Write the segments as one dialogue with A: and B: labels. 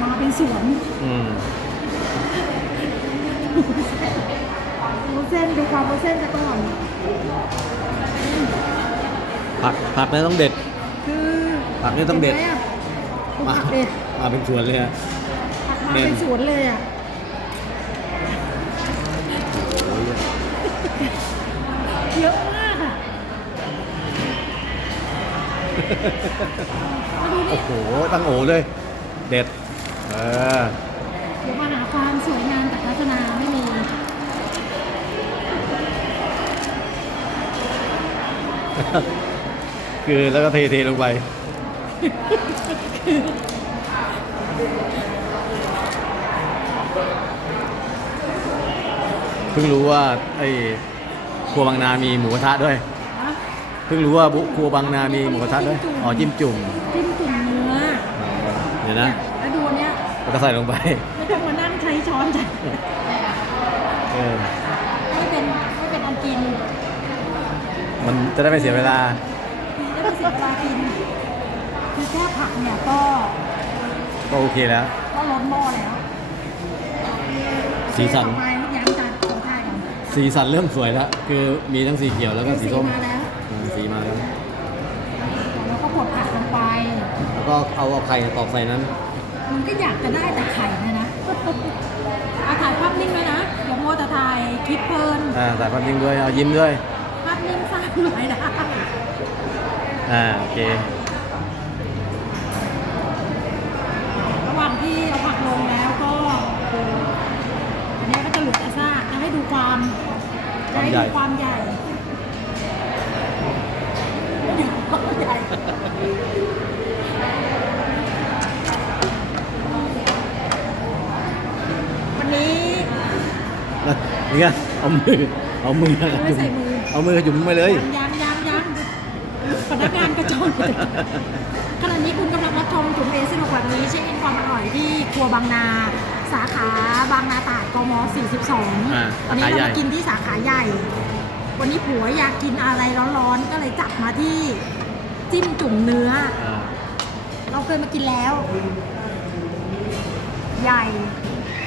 A: มาเป็นสวน
B: อืม
A: ดูเส้นดูความเอาเส้นจะก่อน
B: ผักผักเนี่ยต้องเด็ด
A: คือ
B: ผักนี่ต้องเด็ด
A: ไหมะดู
B: มา
A: ผักเด็ด
B: มาเป็นสวนเลยอะ
A: ผักมา
B: เด่น
A: เป็นสวนเลยอะ
B: โอ้ย
A: เยอะมากอะมาดูนี่
B: โอ้โห ตั้งโอเลย เด็ด เออ
A: เดี๋ยวมาหาความสวยงามจากลัษณาไม่มี
B: คือแล้วก็เทเทลงไป เพิ่งรู้ว่าไอ้ครัวบางนามีหมูกระทะด้วย
A: นะ
B: เพิ่งรู้ว่าบุครัวบางนามีหมูกระทะด้วย อ๋อจิ้มจุ่ม
A: จิ้มจุ่มเนื้อ
B: เดี๋ยวนะ
A: แล้วดูอันเนี้ย
B: แล้วก็ใส่ลงไป
A: ไม่ต้องมานั่งใช้ช้อนจ้ะ
B: เออ
A: ไม่เป็นไม่เป็นอันกิน
B: มันจะได้ไม่เสียเวลา
A: ได้เป็นเสียเวลากินคือแค่ผักเนี่ยก็
B: ก็โอเคแล้ว
A: ก็ล้นหม้อแล้ว
B: สีสัน
A: ต่อไปย้ำจานของไทยก่อน
B: สีสันเริ่มสวยแล้ว คือมีทั้งสีเขียวแล้วก็สีส้ม
A: มาแล้ว
B: อืมสีมาแล้ว
A: แล้วก็กดผักลงไป
B: แล้วก็เอาเอาไข่ตอกใส่นั้น
A: มันก็อยากจะได้แต่ไข่เนะนะเอาถ่ายภาพนิ่งไว้นะอย่ามัวแต่ถ่ายคลิปเพลิน
B: อ่าใส่พันยิงด้วย เอายิ้มด้วย
A: ภาพนิ่งสร้างหน่อยนะ
B: อ่า โอเค
A: ระหว่างที่เอาผักลงแล้วก็อันนี้ก็จะเหลือแต่ซากจะให้ดูความ จะให้ดูความใหญ่ให้ดูความใหญ่วันนี้
B: นี่ไงเอามือ เอามือ
A: ไม่ใส่มือ
B: เอามือจุ่มไปเลย
A: ยังยังยังยังพนักงานกระจรขณะนี้คุณกำลังรับชมถุงเอสนุกวันนี้เช็คอินความอร่อยที่ครัวบางนา สาขาบางนาตราดกม42
B: อ่า
A: วันนี้
B: สาขา
A: เรา
B: ใหญ่
A: มากินที่สาขาใหญ่ วันนี้ผัวอยากกินอะไรร้อนๆ ก็เลยจัดมาที่จิ้มจุ่มเนื้อ
B: อ่า
A: เราเคยมากินแล้ว ใหญ่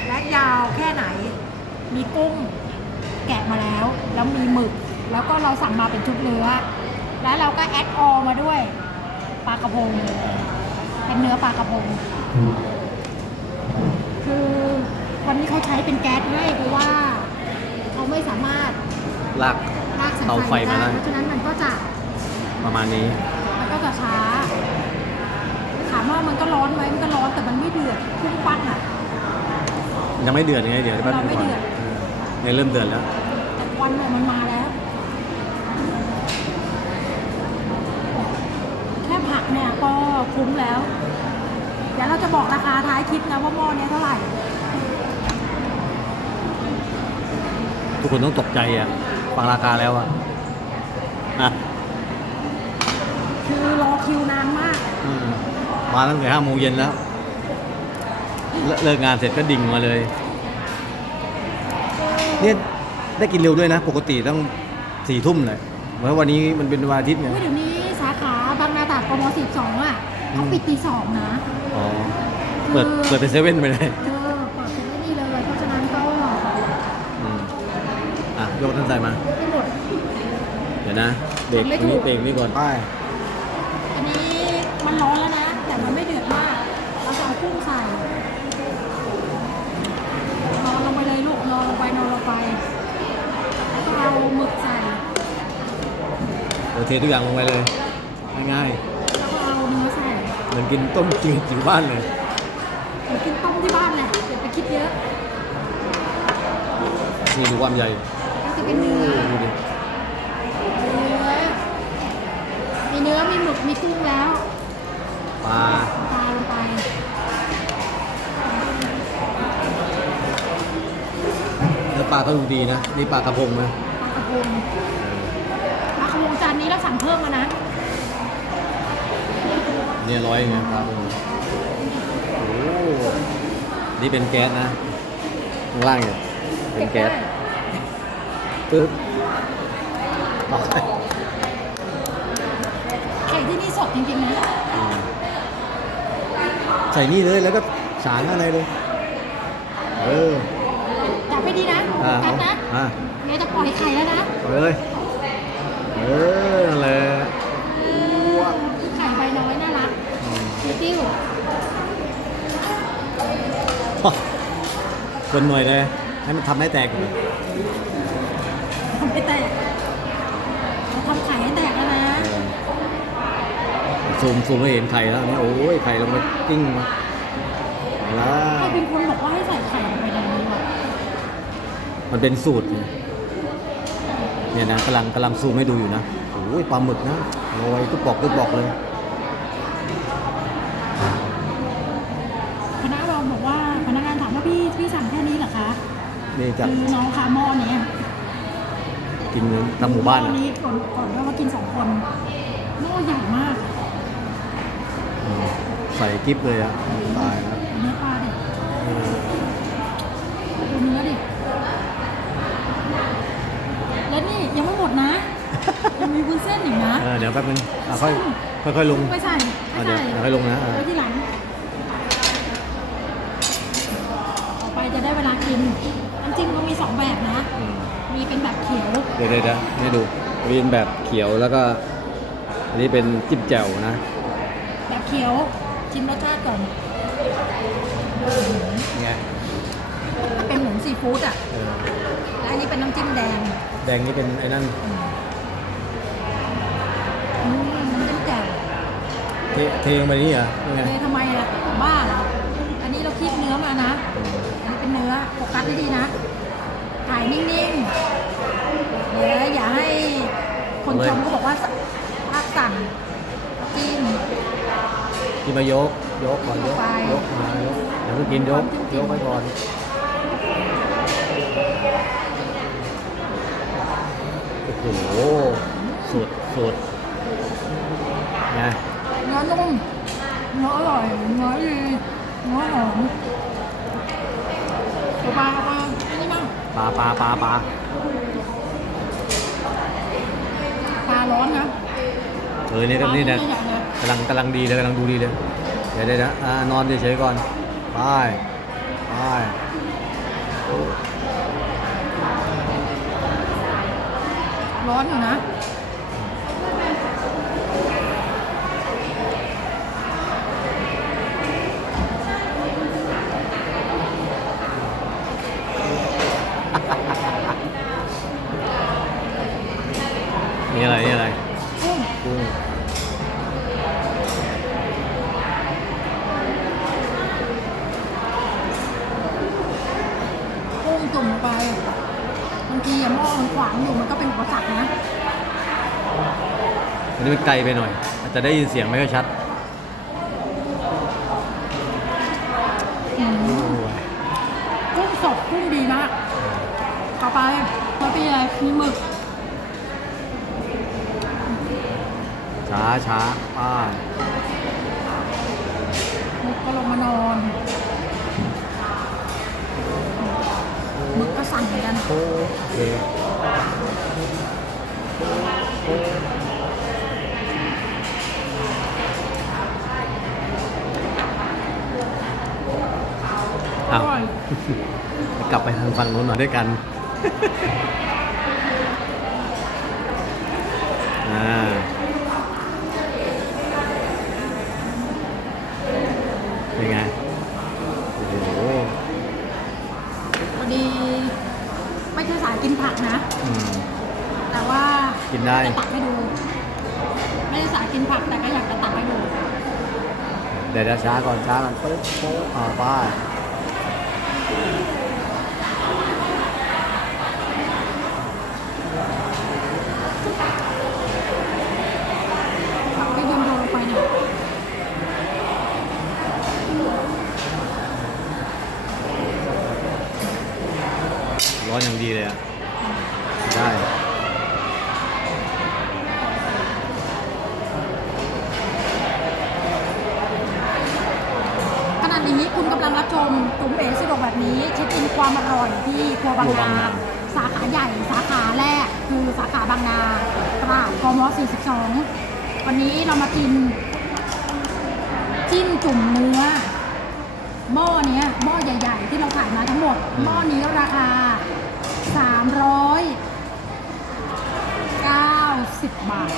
A: และยาวแค่ไหน มีกุ้ง แกะมาแล้ว แล้วมีหมึก แล้วก็เราสั่งมาเป็นชุดเนื้อ แล้วเราก็แอดออมาด้วยปลากระพง เป็นเนื้อปลากระพง คือวันนี้เขาใช้เป็นแก๊สให้เพราะว่าเขาไม่สามารถ
B: ลาก
A: ลากสาย
B: เตาไฟ
A: ไฟ
B: มา
A: ได้
B: ได้
A: เพราะฉะนั้นมันก็จะ
B: ประมาณนี้
A: มันก็จะช้าถามว่ามันก็ร้อนไหมมันก็ร้อนแต่มันไม่เดือดพุ่งปั้นอะ
B: ยังไม่เดือดไงเดี๋ยวแป๊บนึง
A: เราไม่
B: ก่อน
A: เดือด
B: เออเนี่ยเริ่มเดือดแล้ว
A: แต่ควันเนี่ยมันมาแล้ว แค่ผักเนี่ยก็คุ้มแล้ว เดี๋ยวเราจะบอกราคาท้ายคลิปนะว่าหม้อเนี้ยเท่าไหร่
B: ทุกคนต้องตกใจอะฟังราคาแล้วอะอะ
A: คือรอคิวนานมาก
B: อืมมาตั้งแต่ห้าโมงเย็นแล้วเลิเลิกงานเสร็จก็ดิ่งมาเลย เนี่ยได้กินเร็วด้วยนะ ปกติต้องสี่ทุ่มเลยเพราะวันนี้มันเป็นวันอาทิตย์ไง
A: เฮ้ยเดี๋ยวนี้สาขาบางนาตราดกม 42 อะเขาปิดตีสองนะ
B: อ๋อ เปิด เปิดเป็นเซเว่นไปเลย
A: เออเปิดเป็นไม่นี่เลยเพราะฉะนั้นก็
B: อืมอะ ยกท่านใส่มา
A: ยกไปหมด
B: เดี๋ยวนะ เบรก
A: ไม่ถู
B: นี้
A: ก
B: เบรกนี้ก่อน ไป
A: อันนี้มันร้อนแล้วนะ แต่มันไม่เดือดมาก เราจะเอากุ้งใส่นอนลงไปเลยลูกนอนลงไปนอนลงไปแล้วก็เอาหมึกใส่
B: เดี๋ยวเททุกอย่างลงไปเลย ง่าย
A: แมื
B: อนกินต้มจืดอยู่บ้านเลย
A: เดี๋ยวกินต้มที่บ้านแหละอย่าไปคิดเยอะ
B: นี่ดูความใหญ่
A: ก็จะเป็นเนื้อ
B: ดูดิ
A: เนื้อ มีเนื้อ มีหมึก มีกุ้งแล้ว
B: ปลา
A: ปลาลงไป
B: เนื้อปลาก็ดูดีนะ นี่ปลากระพงนะ
A: ปลากระพงปลากระพงจานนี้เราสั่งเพิ่มมานะ
B: เนี่ยร้อยไงปลากระพงโอ้นี่เป็นแก๊สนะข้างล่างเนี่ยเป็นแก๊สปึ๊บไป
A: ไข่ที่นี่สดจริงๆนะ
B: ใส่นี่เลยแล้วก็สารอะไรเลย เออ
A: จับไปดีนะ
B: อ่า
A: กั
B: เอา
A: ดนะเดี๋ยวจะปล่อยไข่แล้วนะ
B: เอาเลย เออนั่นแหละ
A: ไข่ใบน้อยน่ารัก
B: อื ม
A: ติ้ว
B: คนหน่อยเลย ให้มันทำให้แตกก่อน
A: ทำให้แตกเราทำไข่ให้แตกแล้วนะ
B: เออซูมซูมให้เห็นไข่แล้วเนี่ยโอ้ยไข่ลงไปกิ้งมาแล้ว
A: ใครเป็นคนบอกว่าให้ใส่ไข่ลงไปในนี้วะ
B: มันเป็นสูตรไงเนี่ยนะกำลังกำลังซูมให้ดูอยู่นะโอ้ยปลาหมึกนะลอยตุ๊บบอกตุ๊บบอกเลย
A: คณะเราบอกว่าพนักงานถามว่าพี่พี่สั่งแค่นี้เหรอคะ
B: นี่จาก
A: คือน้องคาหม้อเนี้ย
B: กินตามหมู่บ้าน
A: หม้
B: อะ
A: อนี้ก่อนก่อนด้วยว่ากินสองคนหม้อใหญ่มาก
B: อืมใส่กิ๊บเลยอะตายแล้ว
A: เนื้อปลาดิ
B: เออ
A: ดูเนื้อดิ แล้วนี่ยังไม่หมดนะ ยังมีวุ้นเส้นอีกนะ
B: เออเดี๋ยวแป๊บนึงอะค่อยค่อยๆลง
A: ไม่ใส่
B: อะ
A: ไม่
B: เดี๋ยว
A: ใส่
B: เดี๋ยวค่อยลงนะอะ
A: ไว้ที่หลังต่อไปจะได้เวลากินน้ำ จิ้มก็มีสองแบบนะ
B: อืม
A: มีเป็นแบบเขียว
B: เดี๋ยวเดี๋ยวเดี๋ยวให้ดูมีเป็นแบบเขียวแล้วก็ อันนี้เป็นจิ้มแจ่วนะ
A: แบบเขียวชิมรสชาติก่อน
B: ไง
A: เป็นเหมือนซีฟู้ดอะ
B: เออ
A: และอันนี้เป็นน้ำจิ้มแดง
B: แดงนี่เป็นไอ้นั่น
A: อืมน้ำจิ้มแจ่ว
B: เทเทลงไปนี่เหรอยังไง
A: เลยทำไมล่ะบ้าเหรออันนี้เราคีบเนื้อมานะอัน นี้เป็นเนื้อโฟกัสให้ดีนะ ถ่ายนิ่งๆเดี๋ยวอย่าให้คนชมก็บอกว่าภาคสั่นจิ้ม
B: ที่มายก ยกก่อนยก
A: ไป
B: ยกมายกอย่าเพิ่งกินยกยกไปก่อนโอ้โหสุดสุดไง
A: เนื้อนุ่มเนื้ออร่อยเนื้อดีเนื้อหอมเอาปลาเอาปลาอันนี้บ้าง
B: ปลาปลาปลาปลา
A: ปลาร้อนนะ
B: เออนี่ก็นี่เนี่ย
A: ปลาตัวใหญ่เลย
B: กำลังกำลังดีเลยกำลังดูดีเลย เดี๋ยวเดี๋ยวนะอ่านอนเฉยๆก่อนไปไป
A: ร้อนอยู่นะ
B: นี่อะไร นี่อะไร
A: กุ้ง
B: กุ้ง
A: กุ้งจุ่มลงไปบางทีอะหม้อมันขวาง อยู่มันก็เป็นอุปสรรคนะ
B: อันนี้มันไกลไปหน่อย อาจจะได้ยินเสียงไม่ค่อยชัด
A: อืม
B: โอ้ย
A: กุ้งสดกุ้งดีมากต่อไปต่อไปอะไรมีหมึก
B: ช้าช้าป้า
A: หมึกก็ลงมานอนหมึกก็สั่นเหมือนกัน
B: โอเค กลับไปทางฝั่งนู้นหน่อยด้วยกันอ่าเป็นไง โอ้โห
A: พอดี ไม่ใช่สายกินผักนะ
B: อืม
A: แต่ว่า
B: กินได้
A: จะตักให้ดู ไม่ได้สายกินผักแต่ก็อยากจะตักให้ดู
B: เดี๋ยวเดี๋ยวช้าก่อนช้าก่อนปึ๊บโป๊ะอ่าป้า ร้อนอย่างดีเลยอะ ได้
A: ขณะนี้คุณกำลังรับช มตุ้มเอ๋สะดวกแบบนี้เช็คอินความอร่อยที่ครัวบางนาสาขาใหญ่สาขาแรกคือสาขาบางนาตราดกม 42 วันนี้เรามากิน จิ้มจุ่มเนื้อหม้อเนี้ยหม้อใหญ่ ๆ ที่เราขายมาทั้งหมดหม้อนี้ราคา 390 บาท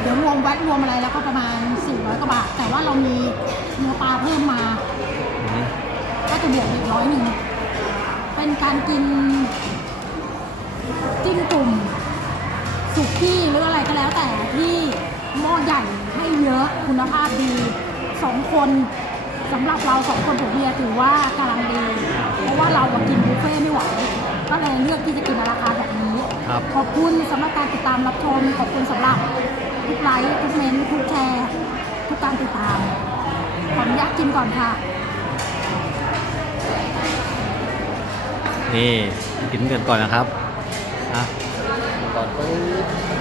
A: เดี๋ยวรวมแวัดรวมอะไรแล้วก็ประมาณ 400กว่าบาท แต่ว่าเรามีเนื้อปลาเพิ่มมา จะบวกอีกร้อยหนึ่ง เป็นการกินจิ้มจุ่มสุกี้หรืออะไรก็แล้วแต่ที่หม้อใหญ่ให้เยอะคุณภาพดีสองคนสำหรับเราสองคนผมเมียถือว่ากำลังดี เพราะว่าเราอะกินบุฟเฟ่ต์ไม่ไหวก็เลยเลือกที่จะกินในราคาแบบนี้
B: ครับ
A: ขอบคุณสำหรับการติดตามรับชม ขอบคุณสำหรับทุกไลค์ทุกเมนต์ทุกแชร์ ทุกการติดตาม ขออนุญาตกินก่อนค่ะ
B: นี่กินกันก่อนนะครับอะก่อนปึ๊บ